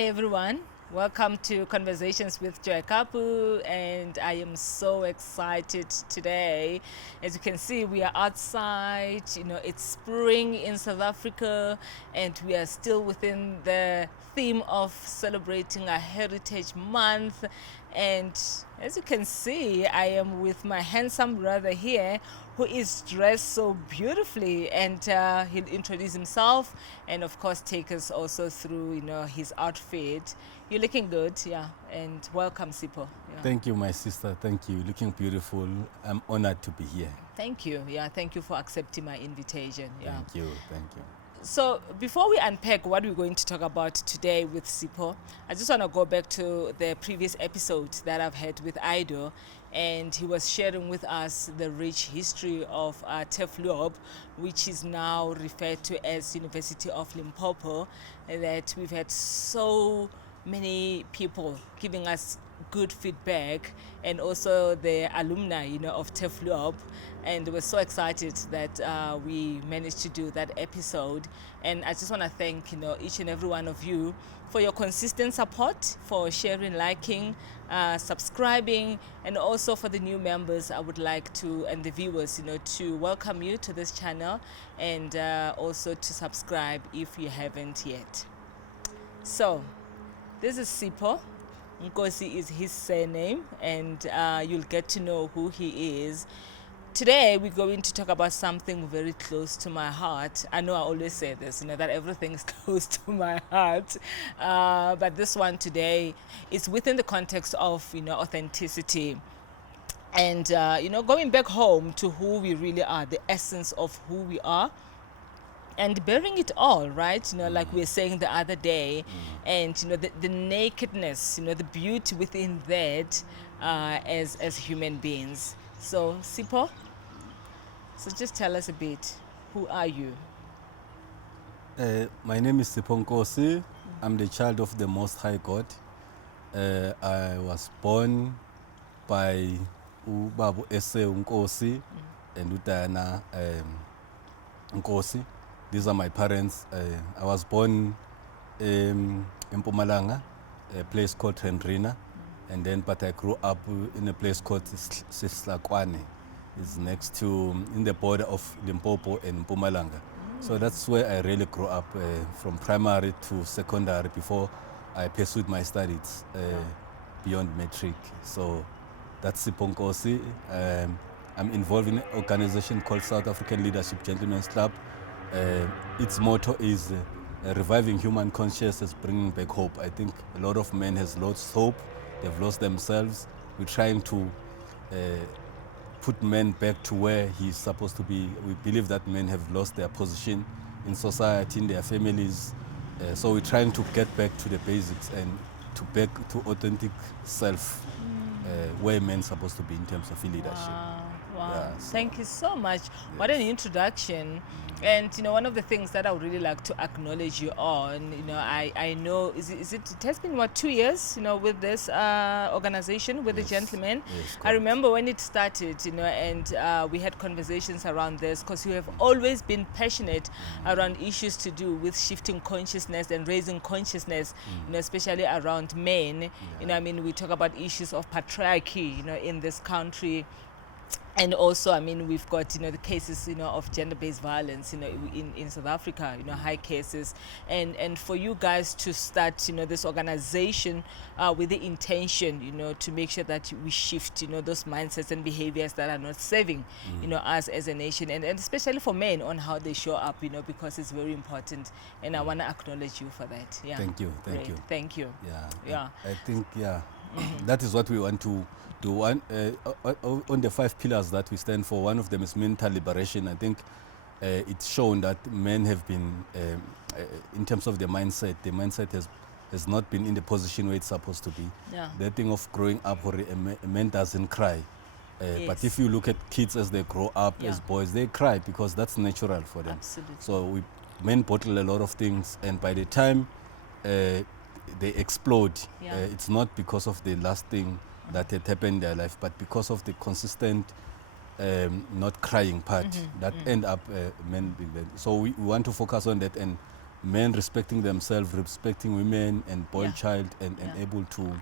Hi everyone, welcome to Conversations with Joy Kaapu, and I am so excited today. As you can see, we are outside, it's spring in South Africa, and we are still within the theme of celebrating our Heritage Month. And as you can see, I am with my handsome brother here who is dressed so beautifully, and he'll introduce himself and of course take us also through his outfit. You're looking good, yeah, and welcome, Sipho. Yeah. Thank you, my sister. Thank you. Looking beautiful. I'm honored to be here. Thank you. Yeah, thank you for accepting my invitation. Yeah. Thank you. Thank you. So before we unpack what we're going to talk about today with Sipho, I just want to go back to the previous episode that I've had with Ido, and he was sharing with us the rich history of Tefluob, which is now referred to as University of Limpopo, that we've had so many people giving us good feedback, and also the alumni of Tefluob, and we're so excited that we managed to do that episode. And I just want to thank each and every one of you for your consistent support, for sharing, liking, subscribing, and also for the new members. I would like to, and the viewers, to welcome you to this channel, and also to subscribe if you haven't yet. So this is Sipho Nkosi is his surname, and you'll get to know who he is. Today we're going to talk about something very close to my heart. I know I always say this, that everything is close to my heart, but this one today is within the context of authenticity, and going back home to who we really are, the essence of who we are, and bearing it all, right? Like we were saying the other day, and the nakedness, the beauty within that, as human beings. So Sipho, so just tell us a bit, who are you? My name is Sipho Nkosi. I'm the child of the Most High God. I was born by Babu Ese Nkosi and Utana Nkosi. These are my parents. I was born in Mpumalanga, a place called Hendrina, and then but I grew up in a place called Sislakwane. It's next to, in the border of Limpopo and Mpumalanga. So that's where I really grew up, from primary to secondary before I pursued my studies beyond matric. So that's Sipho Nkosi. I'm involved in an organization called South African Leadership Gentlemen's Club. Its motto is reviving human consciousness, bringing back hope. I think a lot of men has lost hope. They've lost themselves. We're trying to put men back to where he's supposed to be. We believe that men have lost their position in society, in their families. So we're trying to get back to the basics and to back to authentic self, where men are supposed to be in terms of leadership. Wow. Yeah, so Thank you so much. What an introduction. And one of the things that I would really like to acknowledge you on, I know it has been 2 years, with this organization, with the gentlemen. Yes, I remember when it started, and we had conversations around this, because you have always been passionate around issues to do with shifting consciousness and raising consciousness, especially around men. We talk about issues of patriarchy, in this country. And also, we've got, the cases, of gender-based violence, in South Africa, high cases. And for you guys to start, this organization with the intention, to make sure that we shift, those mindsets and behaviors that are not serving, us as a nation, and especially for men on how they show up, because it's very important. And I want to acknowledge you for that. Yeah. Thank you. Thank Great. you. Thank you. Yeah. I think, that is what we want to do. One, on the 5 pillars that we stand for, one of them is mental liberation. I think it's shown that men have been, in terms of the mindset has not been in the position where it's supposed to be. Yeah. The thing of growing up, where a man doesn't cry. But if you look at kids as they grow up, as boys, they cry because that's natural for them. Absolutely. So men bottle a lot of things, and by the time they explode, it's not because of the last thing that had happened in their life, but because of the consistent not crying part that end up men being there. So we want to focus on that and men respecting themselves, respecting women and boy Yeah. child, and Yeah. able to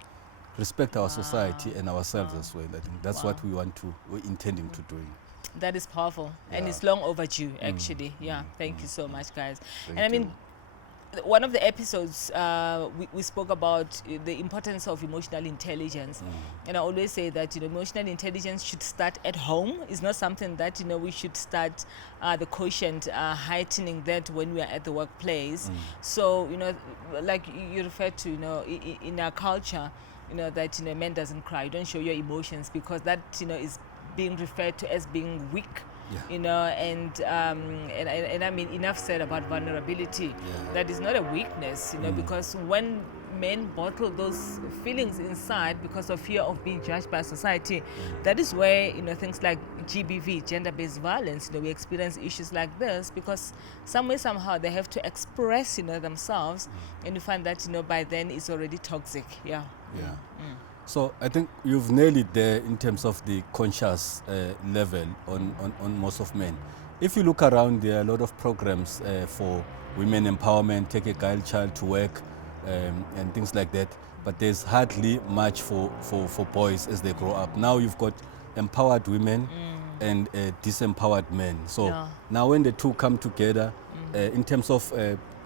respect our society and ourselves Wow. as well. I think that's Wow. what we're intending to doing. That is powerful, and Yeah. it's long overdue, actually. Yeah, thank you so much, guys. Thank And I mean, you. one of the episodes we spoke about the importance of emotional intelligence, and I always say that emotional intelligence should start at home. It's not something that we should start the quotient heightening that when we are at the workplace. So like you referred to, in our culture, that man doesn't cry. You don't show your emotions because that is being referred to as being weak. Yeah. And I mean, enough said about vulnerability. Yeah. That is not a weakness, because when men bottle those feelings inside because of fear of being judged by society, that is where things like GBV, gender-based violence, we experience issues like this because some way somehow they have to express themselves, and you find that by then it's already toxic. Yeah. So I think you've nailed it there in terms of the conscious level on most of men. If you look around, there are a lot of programs for women empowerment, take a girl child to work, and things like that. But there's hardly much for boys as they grow up. Now you've got empowered women and disempowered men. So now when the two come together, in terms of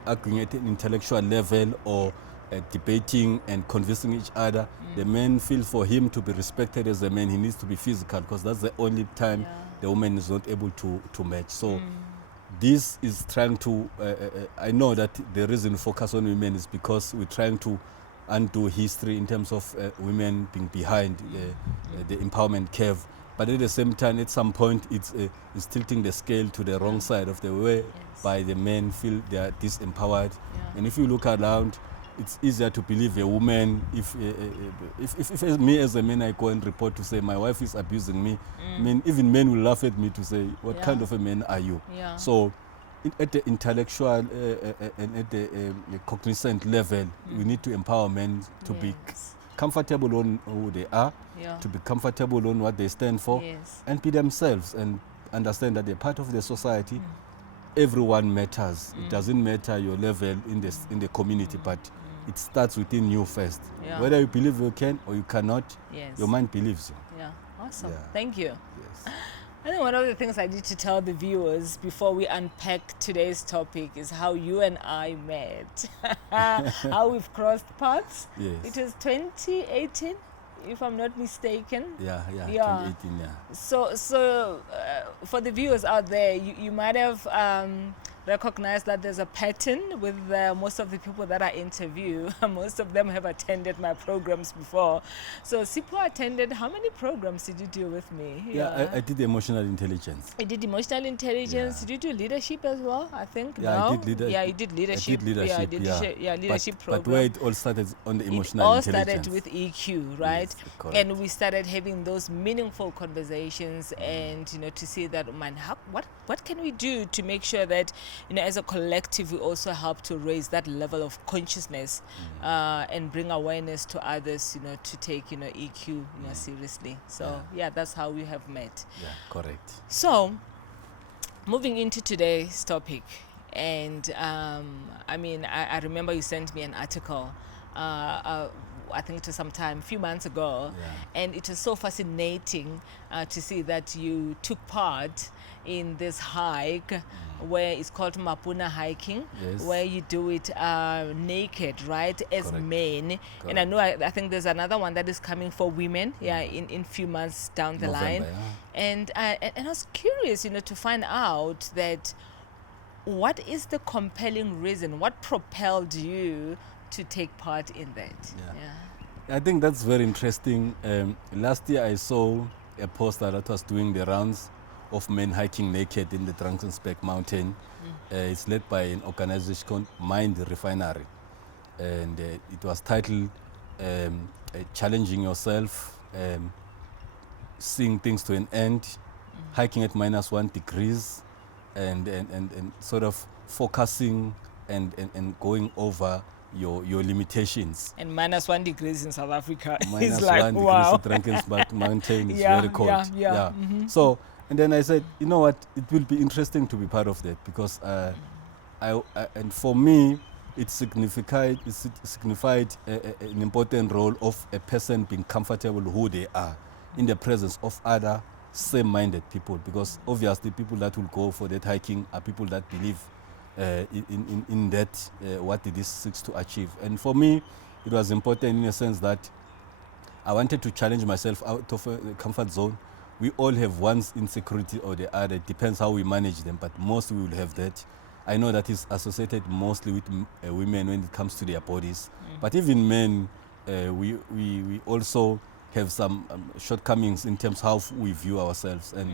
arguing at an intellectual level or debating and convincing each other, the man feels for him to be respected as a man, he needs to be physical because that's the only time the woman is not able to match. So this is trying to, I know that the reason focus on women is because we're trying to undo history in terms of women being behind the empowerment curve. But at the same time, at some point, it's tilting the scale to the wrong side of the way by the men feel they are disempowered. And if you look around, it's easier to believe a woman if me as a man I go and report to say my wife is abusing me. I mean, even men will laugh at me to say, what kind of a man are you? So at the intellectual and at the cognizant level, we need to empower men to be comfortable on who they are, to be comfortable on what they stand for, and be themselves and understand that they're part of the society. Everyone matters. It doesn't matter your level in the community, but it starts within you first. Whether you believe you can or you cannot, your mind believes you. Yeah, awesome. Thank you. Yes. I think one of the things I need to tell the viewers before we unpack today's topic is how you and I met. How we've crossed paths. Yes. It was 2018, if I'm not mistaken. Yeah. 2018, So for the viewers out there, you might have recognized that there's a pattern with most of the people that I interview. Most of them have attended my programs before. So Sipho attended, how many programs did you do with me? I did emotional intelligence. You did emotional intelligence. Did you do leadership as well? I think. I did leadership. Yeah, you did leadership. Leadership program. But where it all started on the emotional it all intelligence. started with EQ, right? Yes, correct. And we started having those meaningful conversations, and to see that, man, what can we do to make sure that as a collective we also help to raise that level of consciousness and bring awareness to others, to take EQ seriously. So that's how we have met. Yeah, correct. So moving into today's topic, and I remember you sent me an article, I think it was sometime a few months ago, and it was so fascinating to see that you took part in this hike where it's called Mapuna hiking, where you do it naked, right, as Correct. men. Correct. And I know I think there's another one that is coming for women, in few months down the line. And I was curious, to find out that what is the compelling reason, what propelled you to take part in that? I think that's very interesting. Last year I saw a poster that was doing the rounds of men hiking naked in the Drakensberg mountain. It's led by an organization called Mind Refinery. And it was titled Challenging Yourself, Seeing Things to an End, Hiking at -1 degrees, and sort of focusing and going over your limitations. And -1 degrees in South Africa is -1 like, degrees wow. at Drakensberg mountain is very cold. So, and then I said, you know what, it will be interesting to be part of that because and for me, it signified an important role of a person being comfortable who they are in the presence of other same-minded people, because obviously people that will go for that hiking are people that believe in that what it is seeks to achieve. And for me, it was important in a sense that I wanted to challenge myself out of a comfort zone. We all have one insecurity or the other. It depends how we manage them, but most we will have that. I know that is associated mostly with women when it comes to their bodies. But even men, we also have some shortcomings in terms of how we view ourselves. And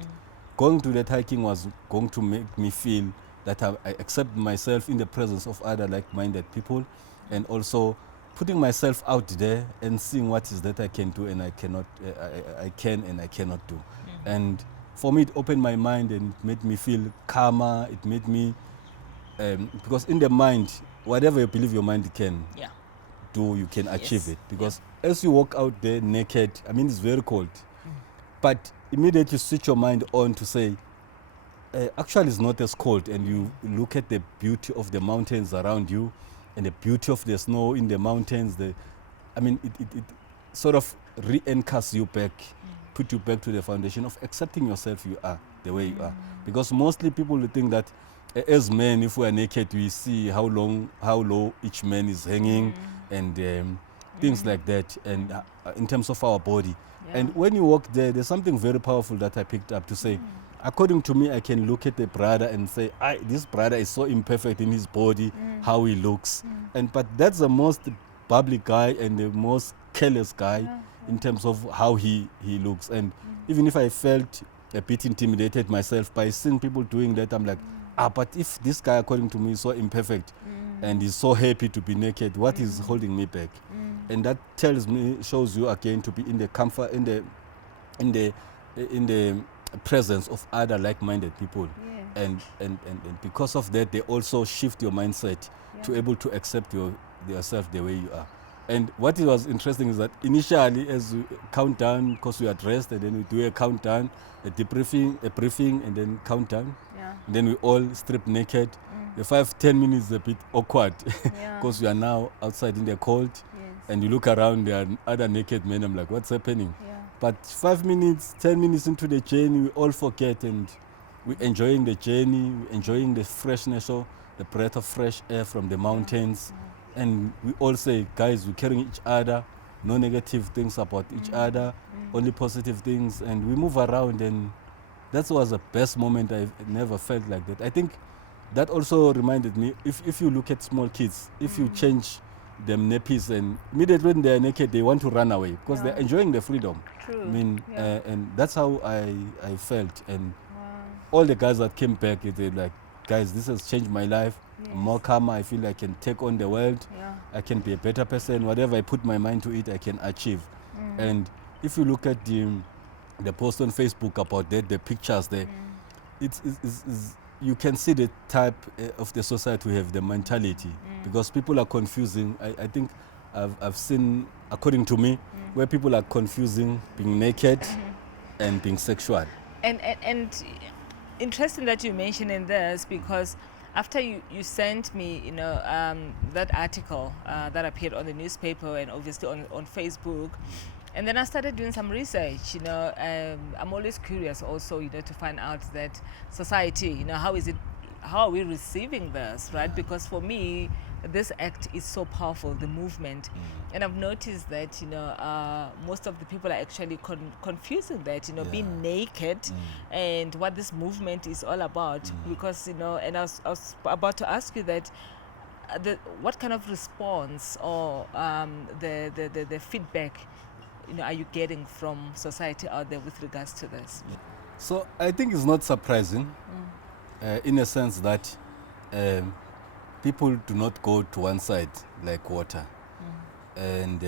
going to that hiking was going to make me feel that I accept myself in the presence of other like-minded people, and also putting myself out there and seeing what is that I can do and I cannot, I can and I cannot do. And for me, it opened my mind and it made me feel calmer. It made me, because in the mind, whatever you believe your mind can do, you can achieve it. Because as you walk out there naked, I mean, it's very cold, but immediately you switch your mind on to say, actually it's not as cold, and you look at the beauty of the mountains around you and the beauty of the snow in the mountains. I mean, it sort of re-anchors you back, put you back to the foundation of accepting yourself you are, the way you are. Because mostly people will think that as men, if we are naked, we see how low each man is hanging, and things like that, and in terms of our body. And when you walk there, there's something very powerful that I picked up to say, according to me, I can look at the brother and say, this brother is so imperfect in his body, how he looks. But that's the most bubbly guy and the most careless guy in terms of how he looks. And even if I felt a bit intimidated myself by seeing people doing that, I'm like, but if this guy, according to me, is so imperfect and he's so happy to be naked, what is holding me back? And that shows you again to be in the comfort, in the presence of other like-minded people. And because of that, they also shift your mindset to able to accept yourself the way you are. And what was interesting is that initially, as we count down, because we are dressed, and then we do a countdown, a debriefing, a briefing, and then countdown. And then we all strip naked. The 5-10 minutes is a bit awkward because we are now outside in the cold, and you look around, there are other naked men. I'm like, what's happening? But 5 minutes, 10 minutes into the journey, we all forget, and we're enjoying the journey, we're enjoying the freshness of the breath of fresh air from the mountains. And we all say, guys, we're carrying each other, no negative things about each other, only positive things, and we move around. And that was the best moment. I've never felt like that. I think that also reminded me, if you look at small kids, if you change them nappies, and immediately when they're naked, they want to run away because they're enjoying the freedom. True. I mean, and that's how I felt. And all the guys that came back, they're like, guys, this has changed my life. I'm more calmer. I feel I can take on the world. I can be a better person. Whatever I put my mind to it, I can achieve. And if you look at the post on Facebook about that, the pictures there, it's you can see the type of the society we have, the mentality, because people are confusing. I think I've seen, according to me, where people are confusing being naked and being sexual. And interesting that you mentioned this, because after you sent me, that article that appeared on the newspaper and obviously on Facebook, and then I started doing some research. I'm always curious also, to find out that society, how are we receiving this, right? Because for me, this act is so powerful, the movement. And I've noticed that, most of the people are actually confusing that, being naked and what this movement is all about. Because, and I was about to ask you that, what kind of response or the feedback, are you getting from society out there with regards to this? So I think it's not surprising, in a sense that people do not go to one side like water. And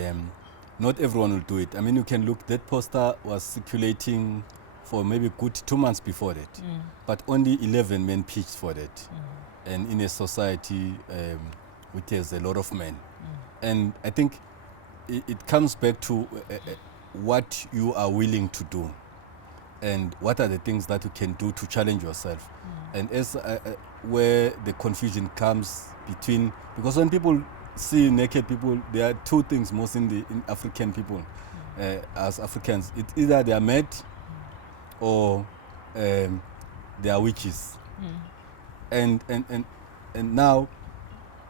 not everyone will do it. I mean, you can look, that poster was circulating for maybe good 2 months before that, but only 11 men pitched for that. And in a society which has a lot of men. And I think it comes back to what you are willing to do. and what are the things that you can do to challenge yourself. And as where the confusion comes between, because when people see naked people, there are two things most in African people, as Africans. It's either they are mad or they are witches. And now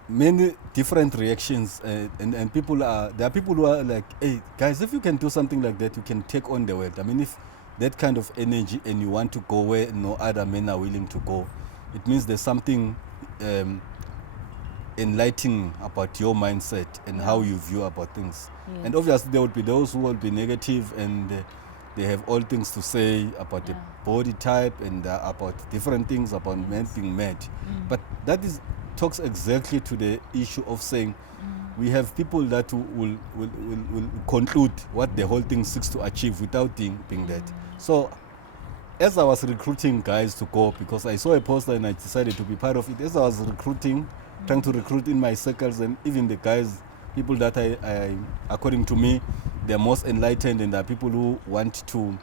many different reactions, and people there are people who are like, hey guys, if you can do something like that, you can take on the world. I mean, if that kind of energy and you want to go where no other men are willing to go, it means there's something enlightening about your mindset and how you view about things. And obviously there will be those who will be negative, and they have all things to say about the body type and about different things about men being mad. But that talks exactly to the issue of saying we have people that will conclude what the whole thing seeks to achieve without being that. So as I was recruiting guys to go, because I saw a poster and I decided to be part of it, as I was recruiting, trying to recruit in my circles, and even the guys, people that I according to me, they're most enlightened, and are people who want to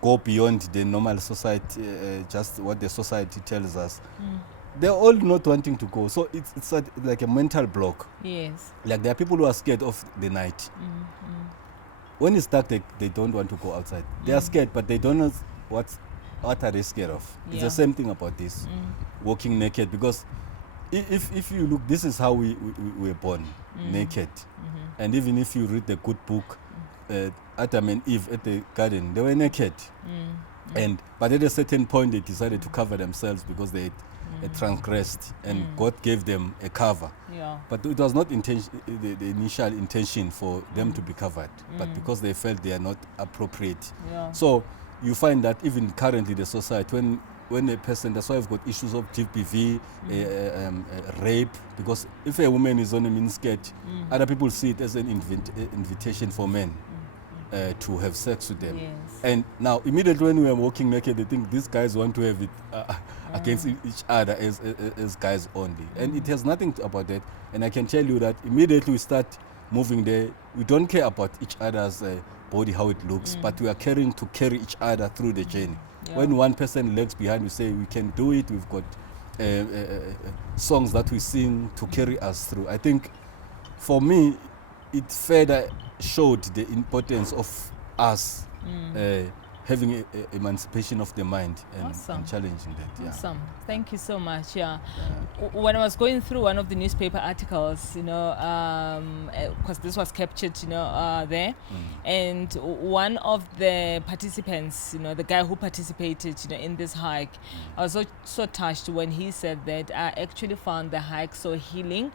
go beyond the normal society, just what the society tells us. They're all not wanting to go. So it's like a mental block. Yes. Like there are people who are scared of the night. When it's dark, they don't want to go outside. They are scared, but they don't know what are they scared of. It's the same thing about this, walking naked. Because if you look, this is how we were born, naked. And even if you read the good book, Adam and Eve at the garden, they were naked. But at a certain point, they decided to cover themselves because they transgressed, and God gave them a cover. But it was not the initial intention for them to be covered, but because they felt they are not appropriate. So you find that even currently the society, when a person, that's why we've got issues of GBV, rape, because if a woman is on a miniskirt, other people see it as an invitation for men to have sex with them. And now immediately when we are walking naked, they think these guys want to have it against each other as guys only. And it has nothing about that. And I can tell you that immediately we start moving there, we don't care about each other's body, how it looks, but we are caring to carry each other through the journey. When one person lags behind, we say we can do it. We've got songs that we sing to carry us through. I think for me, it further showed the importance of us having emancipation of the mind and challenging that. Awesome. Thank you so much. When I was going through one of the newspaper articles, because this was captured, there, and one of the participants, the guy who participated, in this hike, I was so touched when he said that I actually found the hike so healing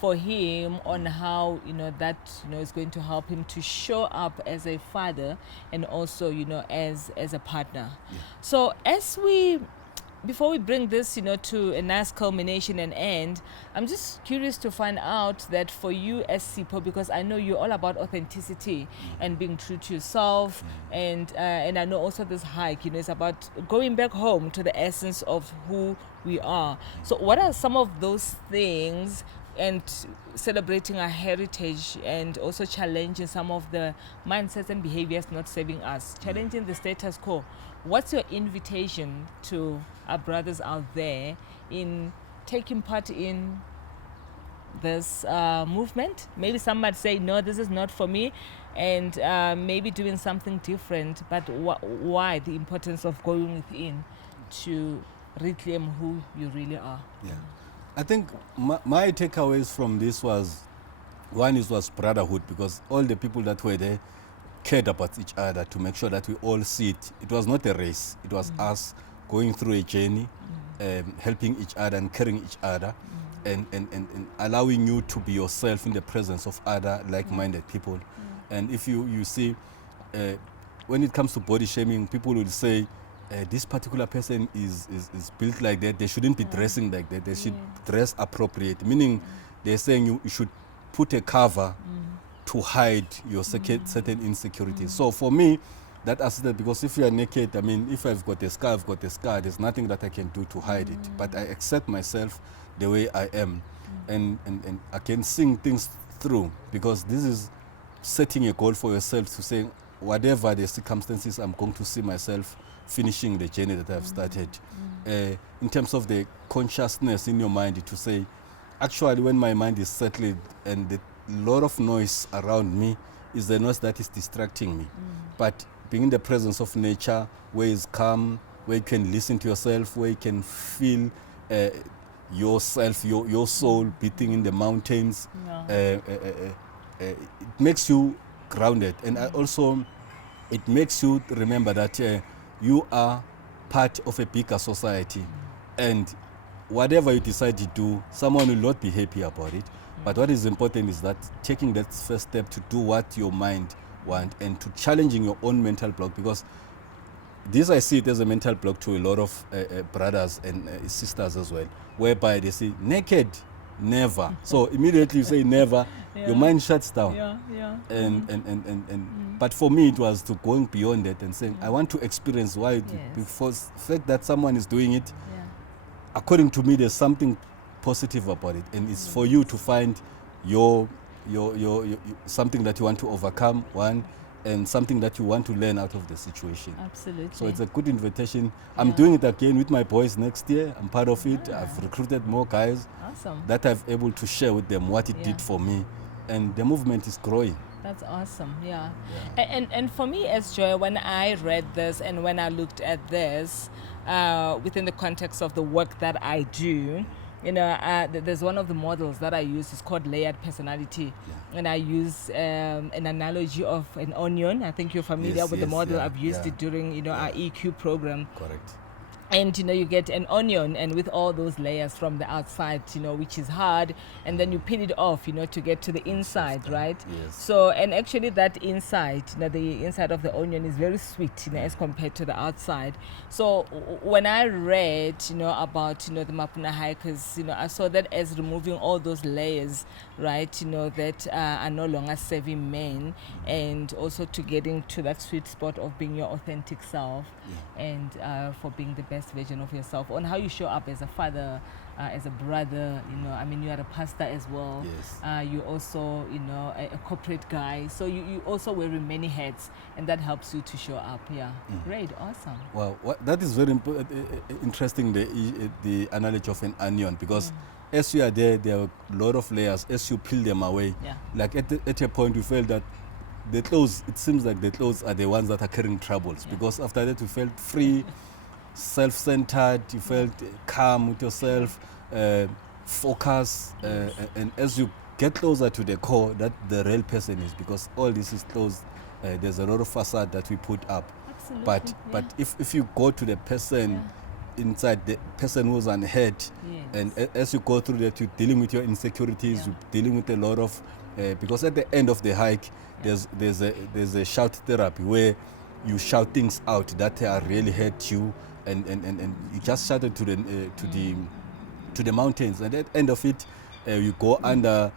for him on how, that, is going to help him to show up as a father and also, as a partner. So before we bring this, to a nice culmination and end, I'm just curious to find out that for you as Sipho, because I know you're all about authenticity and being true to yourself, and I know also this hike, is about going back home to the essence of who we are. So what are some of those things, and celebrating our heritage and also challenging some of the mindsets and behaviors not serving us, challenging the status quo? What's your invitation to our brothers out there in taking part in this movement? Maybe some might say, no, this is not for me, and maybe doing something different, but why the importance of going within to reclaim who you really are? I think my takeaways from this was brotherhood, because all the people that were there cared about each other to make sure that we all see it. It was not a race. It was us going through a journey, helping each other and carrying each other, and allowing you to be yourself in the presence of other like-minded people. And if you see, when it comes to body shaming, people will say, this particular person is built like that, they shouldn't be dressing like that, they should dress appropriate, meaning they're saying you should put a cover to hide your certain insecurities. So for me, that assisted, because if you are naked, I mean, if I've got a scar, I've got a scar, there's nothing that I can do to hide it, but I accept myself the way I am, and I can sing things through, because this is setting a goal for yourself to say, whatever the circumstances, I'm going to see myself finishing the journey that I've started. In terms of the consciousness in your mind to say, actually, when my mind is settled and the lot of noise around me is the noise that is distracting me. But being in the presence of nature, where it's calm, where you can listen to yourself, where you can feel yourself, your soul beating in the mountains, it makes you grounded. And also, it makes you remember that you are part of a bigger society. And whatever you decide to do, someone will not be happy about it. But what is important is that taking that first step to do what your mind wants and to challenging your own mental block, because this I see it as a mental block to a lot of brothers and sisters as well, whereby they say naked, never. So immediately you say never, your mind shuts down. But for me it was to going beyond that and saying I want to experience why because the fact that someone is doing it, according to me there's something positive about it, and it's for you to find your something that you want to overcome, one, and something that you want to learn out of the situation. Absolutely. So it's a good invitation. I'm doing it again with my boys next year. I'm part of it. I've recruited more guys that I've able to share with them what it did for me, and the movement is growing. That's awesome, And for me as Joy, when I read this and when I looked at this within the context of the work that I do, there's one of the models that I use. It's called layered personality, and I use an analogy of an onion. I think you're familiar with the model. I've used it during our EQ program. Correct. And you get an onion, and with all those layers from the outside, which is hard, and then you peel it off, to get to the inside, right? Yes. So, and actually that inside, the inside of the onion is very sweet, as compared to the outside. So when I read, about, the Mapuna hikers, I saw that as removing all those layers, right? That are no longer serving men, and also to getting to that sweet spot of being your authentic self, and for being the best version of yourself, on how you show up as a father, as a brother, you are a pastor as well. Yes. You also, a corporate guy. So you also wearing many hats, and that helps you to show up. Great, awesome. Well, that is very interesting, the analogy of an onion, because as you are there are a lot of layers. As you peel them away, like at a point you felt that the clothes, it seems like the clothes are the ones that are carrying troubles, because after that you felt free, self-centered, you felt calm with yourself, focus, and as you get closer to the core, that the real person is, because all this is closed. There's a lot of facade that we put up. Absolutely. But if you go to the person inside, the person who's unheard, and as you go through that, you're dealing with your insecurities, you're dealing with a lot of because at the end of the hike, there's a shout therapy where you shout things out that are really hurt you, and you just shout it to the mountains, and at the end of it, you go under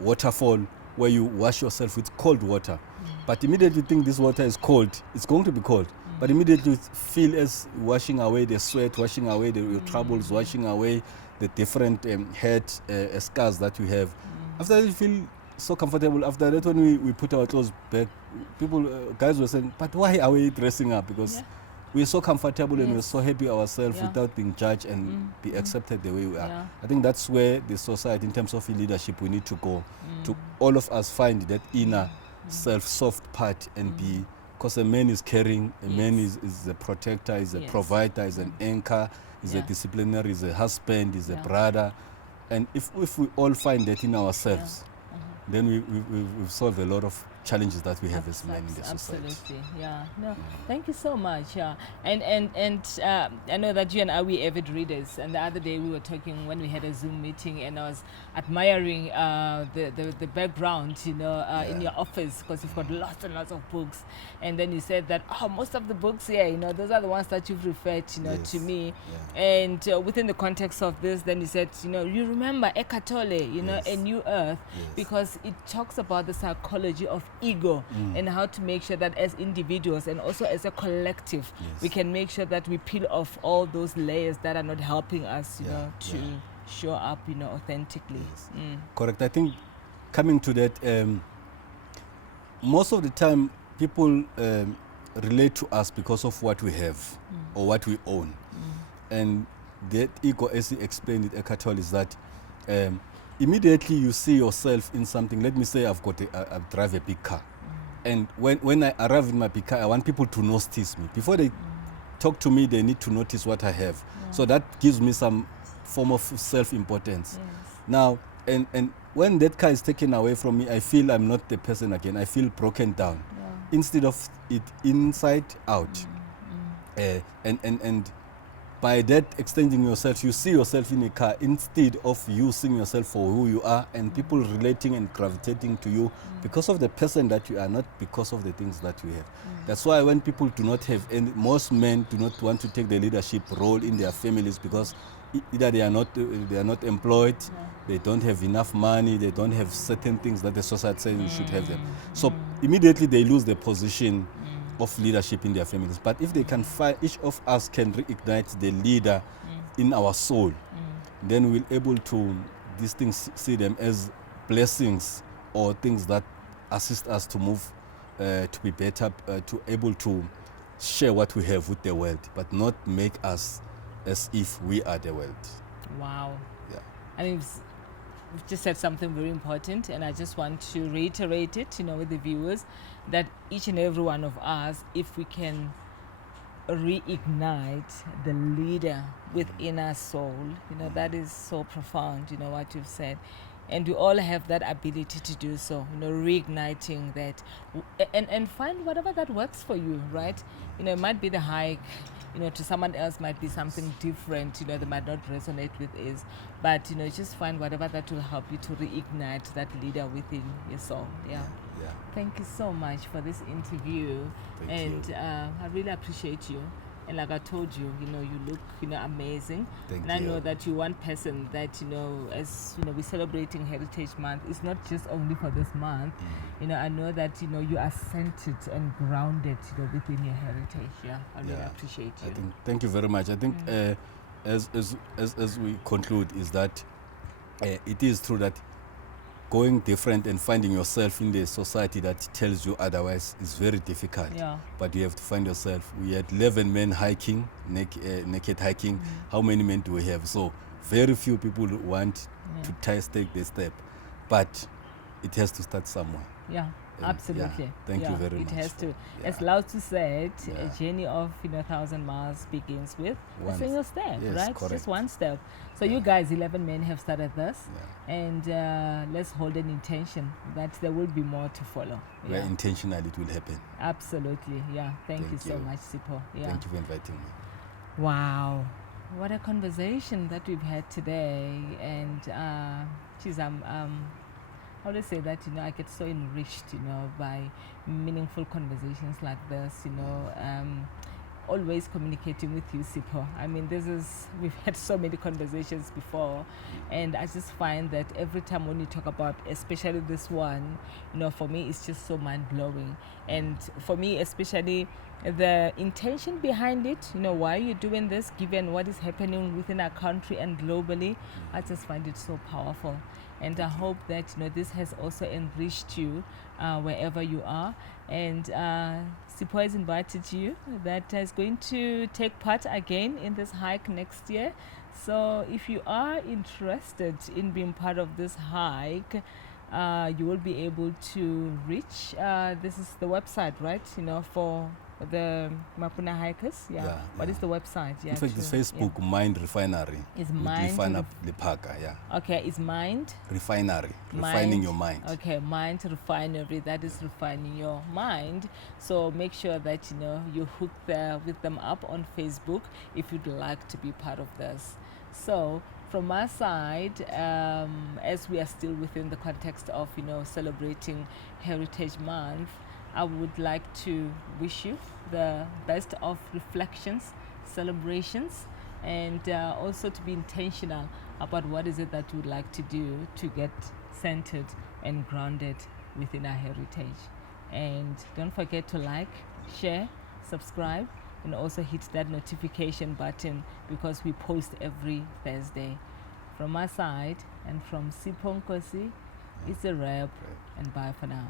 waterfall where you wash yourself with cold water. But immediately you think this water is cold, it's going to be cold. But immediately you feel as washing away the sweat, washing away your troubles, washing away the different head scars that you have. After that you feel so comfortable. After that, when we put our clothes back, people, guys were saying, but why are we dressing up? Because we're so comfortable and we're so happy ourselves without being judged and be accepted the way we are. I think that's where the society, in terms of leadership, we need to go. To all of us find that inner soft part and be, because a man is caring, a man is a protector, is a provider, is an anchor, is a disciplinary, is a husband, is a brother. And if we all find that in ourselves, then we've solved a lot of challenges that we have as men in the society. Absolutely, No, thank you so much. And I know that you and I, we avid readers. And the other day we were talking when we had a Zoom meeting, and I was admiring the background, in your office, because you've got lots and lots of books. And then you said that most of the books, those are the ones that you've referred, to me. And within the context of this, then you said, you remember Ekatole, A New Earth, because it talks about the psychology of ego and how to make sure that as individuals and also as a collective, we can make sure that we peel off all those layers that are not helping us, to show up, authentically. Correct. I think coming to that, most of the time people relate to us because of what we have or what we own. And that ego, as he explained it, Eckhart Tolle, is that immediately you see yourself in something. Let me say I drive a big car. And when I arrive in my big car, I want people to notice me. Before they talk to me, they need to notice what I have. So that gives me some form of self-importance. Now, and when that car is taken away from me, I feel I'm not the person again. I feel broken down. Instead of it inside out. And by that extending yourself, you see yourself in a car instead of you seeing yourself for who you are and people relating and gravitating to you because of the person that you are, not because of the things that you have. That's why when people do not have, and most men do not want to take the leadership role in their families because either they are not employed, they don't have enough money, they don't have certain things that the society says you should have them. So immediately they lose their position of leadership in their families. But if they can find, each of us can reignite the leader in our soul, then we'll able to, these things, see them as blessings or things that assist us to move, to be better, to able to share what we have with the world, but not make us as if we are the world. Wow. Yeah. I mean, you've just said something very important, and I just want to reiterate it, with the viewers, that each and every one of us, if we can reignite the leader within our soul, that is so profound, what you've said. And we all have that ability to do so, reigniting that and find whatever that works for you, right? It might be the hike, to someone else might be something different, they might not resonate with is, but, just find whatever that will help you to reignite that leader within your soul. Yeah. Thank you so much for this interview. Thank you. I really appreciate you. And like I told you, you look, amazing. Thank and I you. know that you're one person that, as, we're celebrating Heritage Month, it's not just only for this month. I know that, you are centered and grounded, within your heritage. Yeah, I really appreciate you. Thank you very much. I think as we conclude is that it is true that going different and finding yourself in the society that tells you otherwise is very difficult. Yeah. But you have to find yourself. We had 11 men hiking, naked hiking. How many men do we have? So very few people want to take the step. But it has to start somewhere. Yeah. Absolutely. Thank you very much. It has to. As Lao Tzu said, a journey of 1,000 miles begins with a single step, right? Correct. Just one step. So you guys, 11 men, have started this, and let's hold an intention that there will be more to follow. Where intentionally it will happen. Absolutely. Yeah. Thank you so much, Sipho. Yeah. Thank you for inviting me. Wow. What a conversation that we've had today, and geez, how do I say that, I get so enriched, by meaningful conversations like this, always communicating with you, Sipho. I mean, we've had so many conversations before, and I just find that every time when you talk about, especially this one, for me, it's just so mind-blowing. And for me, especially the intention behind it, why you're doing this, given what is happening within our country and globally, I just find it so powerful. And I hope that, this has also enriched you wherever you are. And Sipho has invited you that is going to take part again in this hike next year. So if you are interested in being part of this hike, you will be able to reach, this is the website, right, for the Mapuna hikers. What is the website? In fact, it's Facebook Mind Refinery. It's Mind Refinery. Okay, it's Mind Refinery. Refining your mind. Okay, Mind Refinery. That is refining your mind. So make sure that you hook with them up on Facebook if you'd like to be part of this. So from my side, as we are still within the context of celebrating Heritage Month, I would like to wish you the best of reflections, celebrations, and also to be intentional about what is it that you would like to do to get centered and grounded within our heritage. And don't forget to like, share, subscribe, and also hit that notification button because we post every Thursday. From my side and from Sipho Nkosi, it's a wrap, and bye for now.